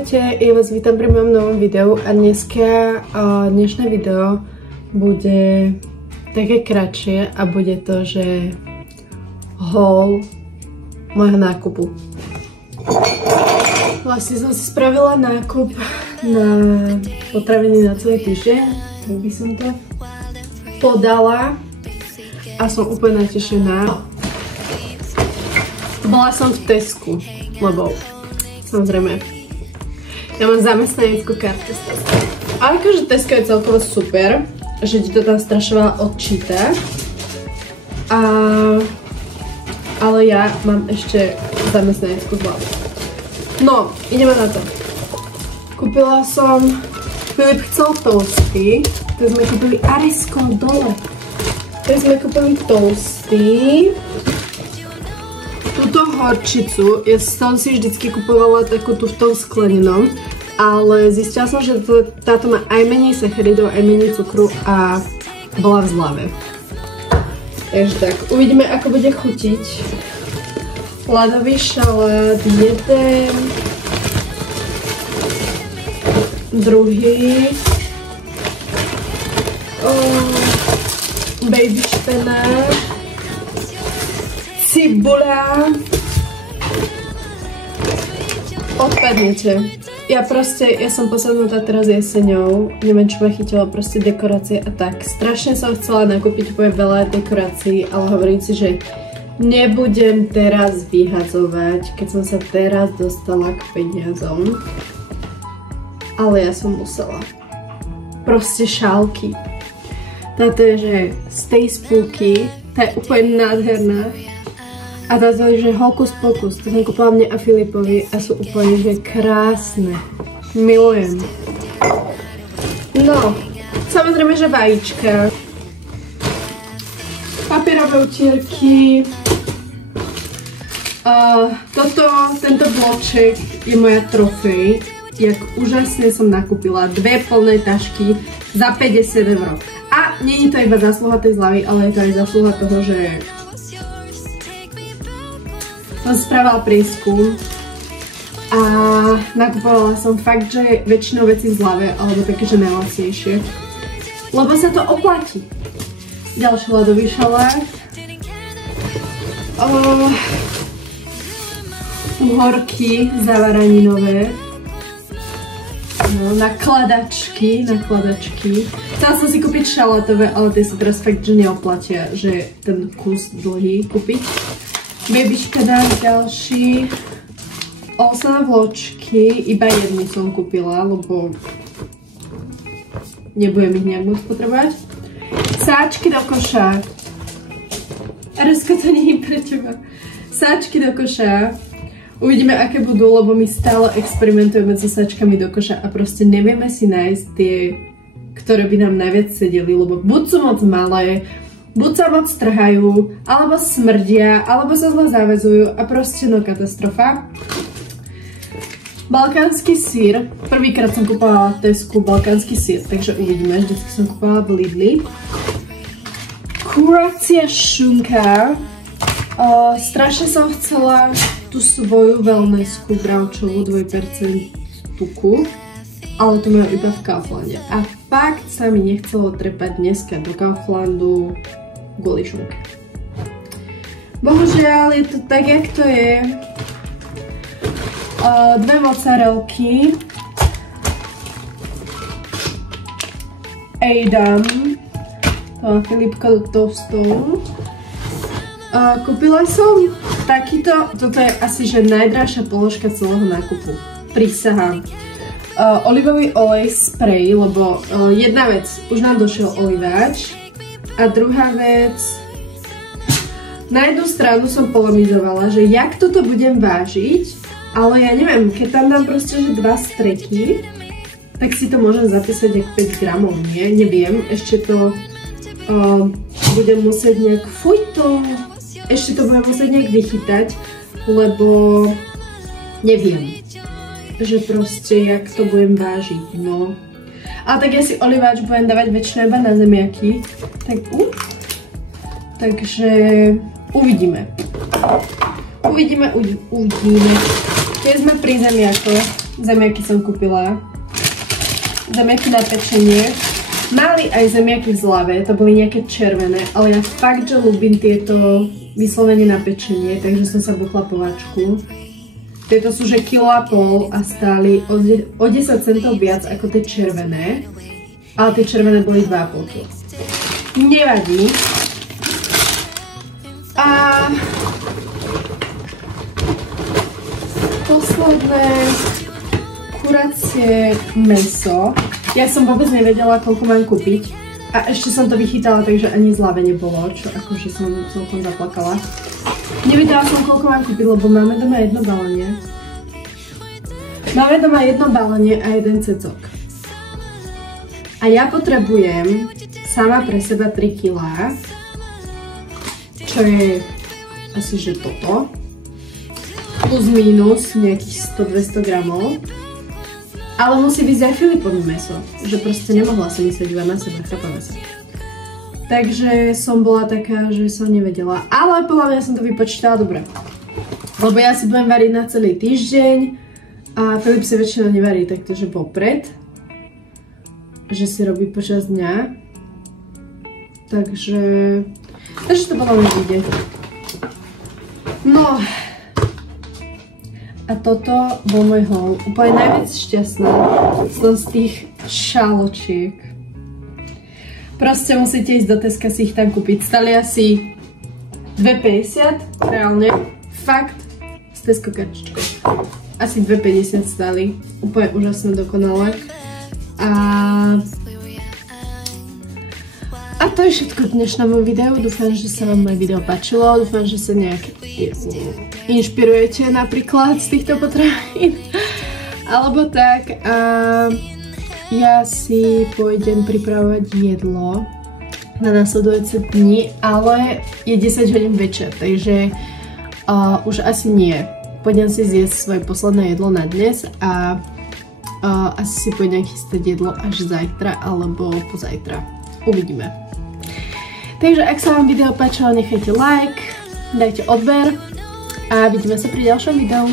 Ahojte, ja vás vítam pri mojom novom videu a dnešné video bude také kratšie a bude to, že haul môjho nákupu. Vlastne som si spravila nákup na potraviny na celý týždeň, tak by som to podala a som úplne natešená. Bola som v Tesku, lebo samozrejme ja mám zamestnaneckú kartu z Teska. Ale akože Tesko je celkovo super, že ti to tam strašne veľa odčíta. Ale ja mám ešte zamestnaneckú zľavu. No, ideme na to. Kúpila som... Filip chcel toasty. To sme kúpili Aresko dole. To sme kúpili toasty. Túto horčicu, ja som si vždycky kupovala takú tu v tom sklenenom, ale zistila som, že táto má aj menej sacharidov, aj menej cukru a bola v zľave. Takže tak, uvidíme, ako bude chutiť. Ľadový šalát, jeden, druhý, baby špenát, cibula. Odpadnete. Ja som posadnutá teraz jeseňou. Neviem, čo ma chytilo, proste dekorácie a tak. Strašne som chcela nakúpiť úplne veľa dekorácií, ale hovorím si, že nebudem teraz vyhadzovať, keď som sa teraz dostala k peniazom. Ale ja som musela. Proste šálky. Táto je, že z tej spúky, tá je úplne nádherná. A táto je, že hokus pokus, to som kúpila mne a Filipovi a sú úplne, že krásne. Milujem. No, samozrejme, že vajíčka. Papierové utierky. Tento bloček je moja trofej. Jak úžasne som nakúpila 2 plné tašky za 50 €. A nie je to iba zásluha tej zľavy, ale je to aj zásluha toho, že som spravila prieskum a nakupovala som fakt, že väčšinou veci v zľave, alebo také, že najlacnejšie. Lebo sa to oplatí. Ďalší ľadový šalát. Uhorky zavaraninové. No, nakladačky. Chcela som si kúpiť šalátové, ale tie sa teraz fakt, že neoplatia, že ten kus dlhý kúpiť. Baby špenát ďalší. Ovsené vločky, iba jednu som kúpila, lebo nebudem ich nejak moc potrebovať. Sáčky do koša. Aresko, to nie je pre teba. Sáčky do koša. Uvidíme, aké budú, lebo my stále experimentujeme so sáčkami do koša a proste nevieme si nájsť tie, ktoré by nám najviac sedeli, lebo buď sú moc malé, buď sa moc trhajú, alebo smrdia, alebo sa zle zaväzujú a proste no katastrofa. Balkánsky syr. Prvýkrát som kúpala v Tesku balkánsky syr, takže uvidíme. Vždycky som kúpala v Lidli. Kurácia šunka. Strašne som chcela tú svoju wellnessku bravčovú 2% tuku, ale to majú iba v Kauflande. A fakt sa mi nechcelo trepať dneska do Kauflandu kvôli šunke. Bohužiaľ je to tak, jak to je. 2 mozzarelky. Edam. To má Filipka do toastov. Kúpila som takýto, toto je asi že najdrahšia položka celého nákupu. Prísahám. Olivový olej spray, lebo jedna vec, už nám došiel oliváč. A druhá vec, na jednu stranu som polemizovala, že jak toto budem vážiť, ale ja neviem, keď tam dám proste že 2 streky, tak si to môžem zapísať jak 5 gramov, nie? Neviem, ešte to budem musieť nejak, ešte to budem musieť nejak vychytať, lebo neviem, že proste jak to budem vážiť, no. Ale tak ja si oliváč budem dávať väčšinou iba na zemiaky, tak takže uvidíme. Uvidíme. Keď sme pri zemiakoch, zemiaky som kúpila. Zemiaky na pečenie. Mali aj zemiaky v zlave, to boli nejaké červené, ale ja fakt, že ľúbim tieto vyslovene na pečenie, takže som sa buchla po vačku. Tieto sú že 1,5 kg a stáli o 10 centov viac ako tie červené, ale tie červené boli 2,5 kg. Nevadí. A posledné kuracie mäso. Ja som vôbec nevedela, koľko mám kúpiť. A ešte som to vychytala, takže ani zľave nebolo, čo akože som celkom zaplakala. Nevedela som, koľko mám kúpiť, lebo máme doma jedno balenie. Máme doma jedno balenie a jeden cecok. A ja potrebujem sama pre seba 3 kg, čo je asi že toto. Plus minus nejakých 100-200 gramov. Ale musí byť aj Filipovi mäso, že proste nemohla som myslieť iba na seba, chápame sa. Takže som bola taká, že som nevedela, ale podľa mňa som to vypočítala dobre. Lebo ja si budem variť na celý týždeň a Filip si väčšinou nevarí taktože vopred, že si robí počas dňa. Takže to podľa mňa ide. No. A toto bol môj haul. Úplne najviac šťastná som z tých šáločiek. Proste musíte ísť do Teska si ich tam kúpiť. Stali asi 2,50 reálne. Fakt s Tesko kartičkou. Asi 2,50 stali. Úplne úžasné, dokonalé. A to je všetko k dnešnému videu. Dúfam, že sa vám moje video páčilo. Dúfam, že sa nejak inšpirujete napríklad z týchto potravín. Alebo tak. Ja si pôjdem pripravovať jedlo na nasledujúce dni, ale je 10 hodín večer, takže už asi nie. Pôjdem si zjesť svoje posledné jedlo na dnes a asi si pôjdem chystať jedlo až zajtra alebo pozajtra. Uvidíme. Takže ak sa vám video páčilo, nechajte like, dajte odber a vidíme sa pri ďalšom videu.